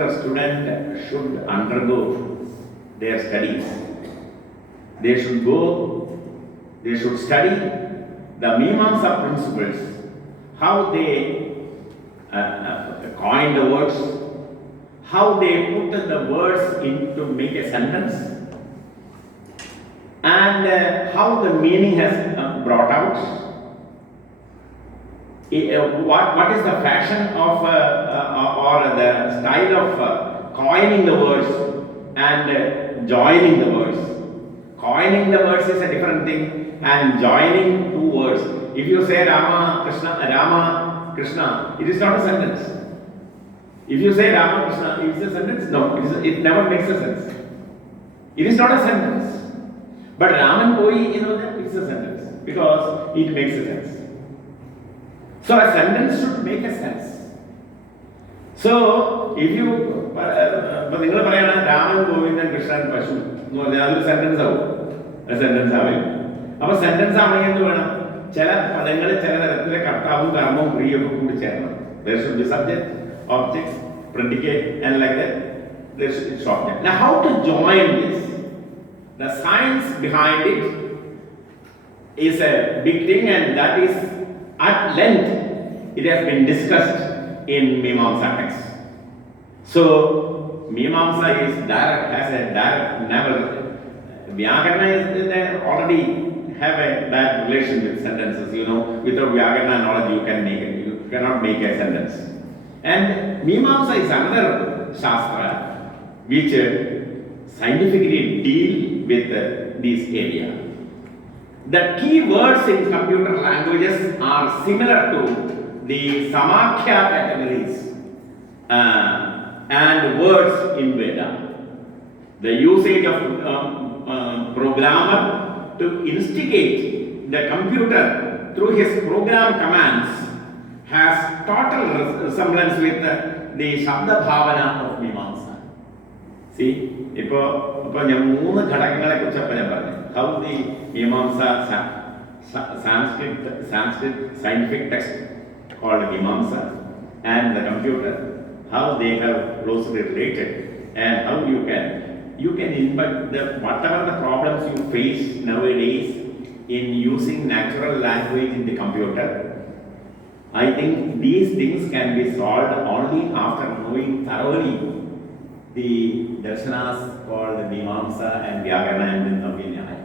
the student should undergo their studies. They should study the Mimamsa principles, how they coin the words, how they put the words into make a sentence, and how the meaning has brought out. What is the fashion of or the style of coining the words and joining the words. Coining the words is a different thing, and joining two words. If you say Rama Krishna, it is not a sentence. If you say Rama Krishna, it is a sentence? No, it never makes a sense. It is not a sentence. But Raman Koi, it's a sentence because it makes a sense. So a sentence should make a sense. So if you നിങ്ങൾ പറയണം രാമൻ ഗോവിന്ദൻ കൃഷ്ണൻ പശു എന്ന് പറഞ്ഞാൽ അതൊരു sentence ആവും. Sentence ആവില്ല. അപ്പൊ sentence ആവണമെങ്കിൽ എന്ത് വേണം? ചില പദങ്ങൾ ചില തരത്തിലെ കർത്താവും കർമ്മവും ക്രിയയൊക്കെ കൂടി ചേരണം. There should be subject, object, predicate, and like that. There should be object. Now how to join this? The science behind it is a big thing, and that is at length it has been discussed in Mimamsa text. So Mimamsa is direct, has a direct, never. Vyakarana is already have a direct relation with sentences. Without Vyakarana knowledge you cannot make a sentence. And Mimamsa is another Shastra which scientifically deal with this area. The key words in computer languages are similar to the Samakhya categories and words in Veda. The usage of programmer to instigate the computer through his program commands has total resemblance with the Shabda Bhavana of Mimamsa. See, ഇപ്പോൾ ഞാൻ 3 ഘടകങ്ങളെ കുറിച്ചപ്പോൾ ഞാൻ പറഞ്ഞു. How the Mimamsa Sanskrit scientific text called Mimamsa and the computer, how they have closely related, and how you can impact whatever the problems you face nowadays in using natural language in the computer. I think these things can be solved only after knowing thoroughly the darshanas called Mimamsa and Vyakarana and Navya Nyaya.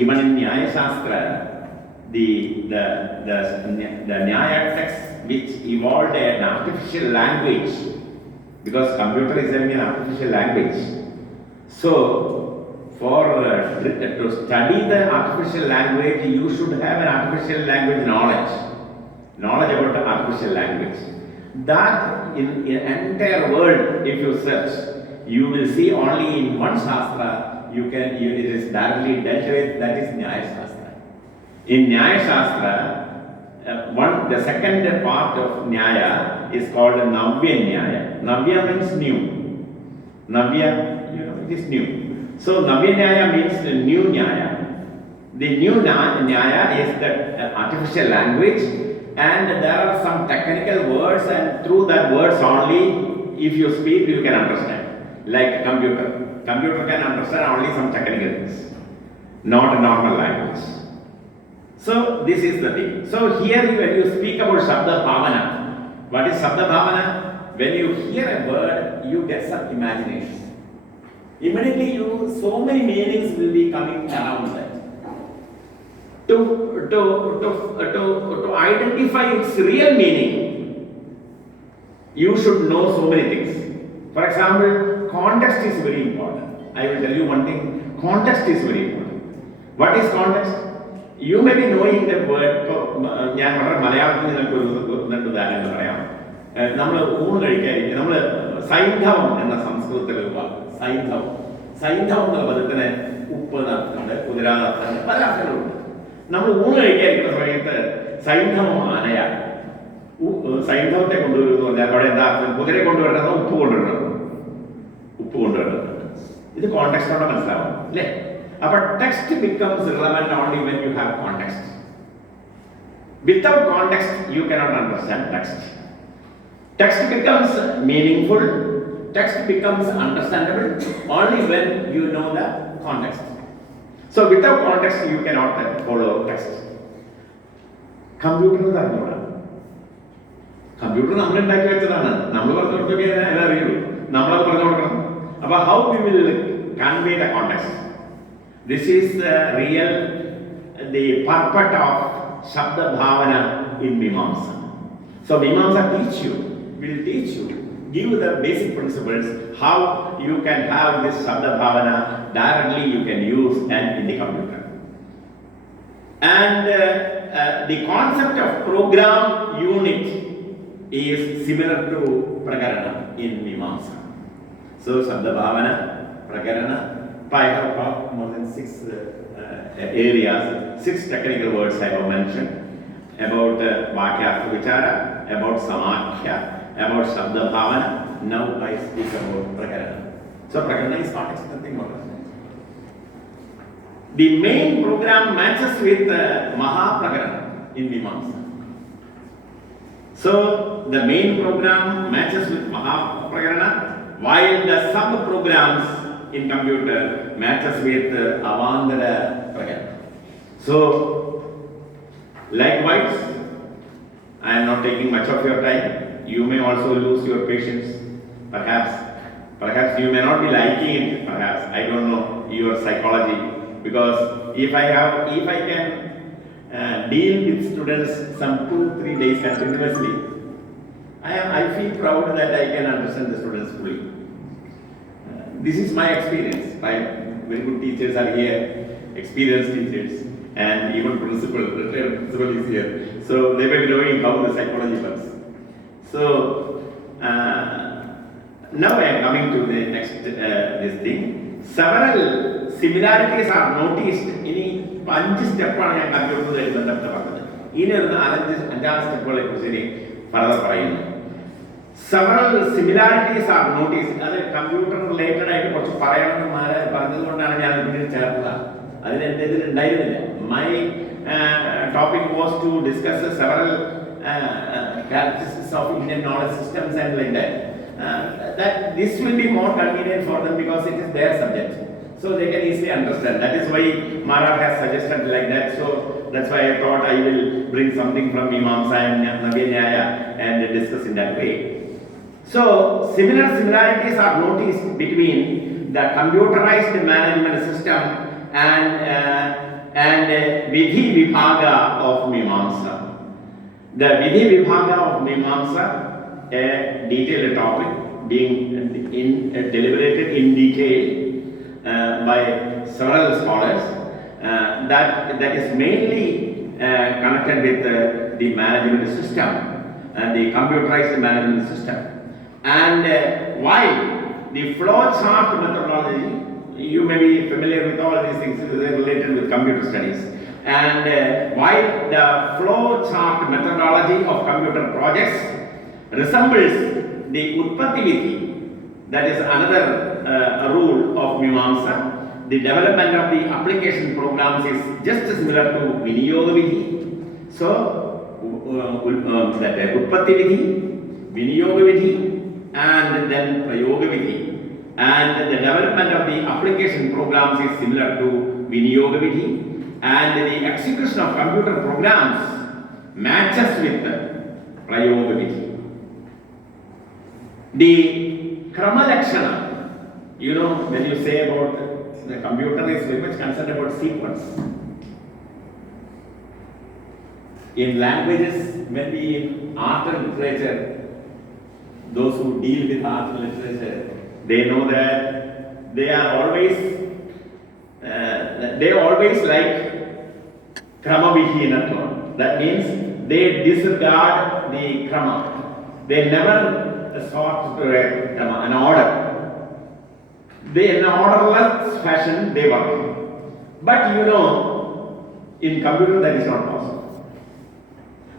Even in Nyaya Shastra, the Nyaya text which evolved an artificial language, because computer is an artificial language. So to study the artificial language, you should have an artificial language knowledge about the artificial language. That in entire world, if you search, you will see only in one Shastra it is directly dealt with, that is Nyaya Shastra. In Nyaya Shastra, the second part of Nyaya is called Navya Nyaya. Navya means new. Navya, it is new. So Navya Nyaya means the new Nyaya. The new Nyaya is the artificial language, and there are some technical words, and through that words only, if you speak, you can understand. Like a computer. Computer can understand only some technical things, not a normal language. So this is the thing. So here when you speak about Shabda Bhavana, what is Shabda Bhavana? When you hear a word, you get some imagination. Immediately so many meanings will be coming around that. To identify its real meaning, you should know so many things. For example, context is very important. I will tell you one thing. Context is very important. What is context? You may be knowing the word. ഞാൻ വളരെ മലയാളത്തിൽ നിങ്ങൾക്ക് ഒരു ഉദാഹരണം പറയാം. നമ്മൾ ഊണ് കഴിക്കാതിരിക്കും. നമ്മൾ സൈന്ധവം എന്ന സംസ്കൃതത്തിലെ ഒരു വാക്ക് സൈന്ധവം എന്നുള്ള പദത്തിന് ഉപ്പ് നടത്തുന്നുണ്ട്, കുതിര നടത്തുന്നുണ്ട്, പല അർത്ഥങ്ങളുണ്ട്. നമ്മൾ ഊണ് കഴിക്കാതിരിക്കുന്ന സമയത്ത് സൈന്ധവം ആനയാണ്. സൈന്ധവത്തെ കൊണ്ടുവരുമെന്ന് പറഞ്ഞാൽ അവിടെ എന്താ അർത്ഥം? കുതിരയെ കൊണ്ടുവരണമെന്നോ ഉപ്പ് കൊണ്ടുവരണം. ഇത് കോണ്ടെക്സ്റ്റോടെ മനസ്സിലാവും അല്ലേ? അപ്പൊ text becomes relevant only when you have context. Without context, you cannot understand text. Text becomes meaningful, text becomes understandable only when you know the context. So without context you cannot follow text. Computer computer നമ്മൾ ഉണ്ടാക്കി വെച്ചതാണ്, നമ്മൾ പറഞ്ഞു കൊടുത്തൊക്കെ അറിയുള്ളൂ, നമ്മളത് പറഞ്ഞു കൊടുക്കണം. അപ്പോൾ how we will convey the context? This is the purport of Shabda Bhavana in Mimamsa. So Mimamsa will teach you, give the basic principles how you can have this Shabda Bhavana directly you can use and in the computer. And the concept of program unit is similar to Prakarana in Mimamsa. So Shabda Bhavana, Prakarana, I have talked more than 6 areas, 6 technical words I have mentioned about Vakyartha Vichara, about Samakhya, about Shabda Bhavana. Now I speak about Prakarana. So Prakarana is context, nothing more. The main program matches with Mahaprakarana in Mimamsa. So the main program matches with Mahaprakarana, while the sub-programs in computer matches with Avandara Prakarana. So likewise, I am not taking much of your time. You may also lose your patience. Perhaps you may not be liking it. Perhaps I don't know your psychology, because if I can deal with students some 2-3 days continuously, I feel proud that I can understand the students fully. This is my experience. My very good teachers are here, experienced teachers, and even retired principal is here. So they were knowing how the psychology works. So now I am coming to the next this thing. Several similarities are noticed. ഇനി 5 സ്റ്റെപ്പാണ് ഞാൻ കമ്പ്യൂട്ടറുമായിട്ട് ബന്ധപ്പെട്ട് പറഞ്ഞത്. ഇനി ഒരു 4-5 സ്റ്റെപ്പുകളെ കുറിച്ച് further പറയുന്നു. Several similarities are noticed. അത് കമ്പ്യൂട്ടർ റിലേറ്റഡ് ആയിട്ട് കുറച്ച് പറയണമെന്ന് പറഞ്ഞതുകൊണ്ടാണ് ഞാൻ ഇതിൽ ചേർത്തത്. അതിന് എൻ്റെ ഇതിൽ ഉണ്ടായിരുന്നില്ല. My topic was to discuss several characteristics of Indian knowledge systems and like that. That this will be more convenient for them because it is their subject, so they can easily understand. That is why Mara has suggested like that. So that's why I thought I will bring something from Mimamsa and Navya Nyaya and discuss in that way. So similarities are noticed between the computerized management system and Vidhi Vibhaga of Mimamsa. The Vidhi Vibhaga of Mimamsa, a detailed topic being deliberated in detail by several scholars, that is mainly connected with the management system and the computerized management system. And while the flowchart methodology, you may be familiar with all these things related with computer studies. And while the flowchart methodology of computer projects resembles the Utpatti Vidhi, that is another rule of Mimamsa, the development of the application programs is just similar to Viniyoga Vidhi. So that Utpatti Vidhi, Viniyoga Vidhi, and then Prayoga Vidhi. And the development of the application programs is similar to Viniyoga Vidhi, and the execution of computer programs matches with Prayoga Vidhi. The Krama Lakshana, you know, when you say about the computer is very much concerned about sequence. In languages, maybe in art and literature, those who deal with art and literature, they know that they always like Kramavihinatva. That means they disregard the Krama. They never sort to an order. They in an orderless fashion they work. But you know, in computer that is not possible.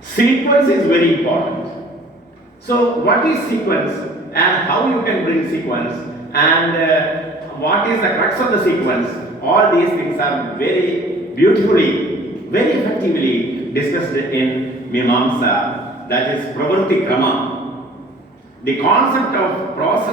Sequence is very important. So what is sequence and how you can bring sequence and what is the crux of the sequence? All these things are very beautifully, very effectively discussed in Mimamsa, that is Pravarti Krama. The concept of process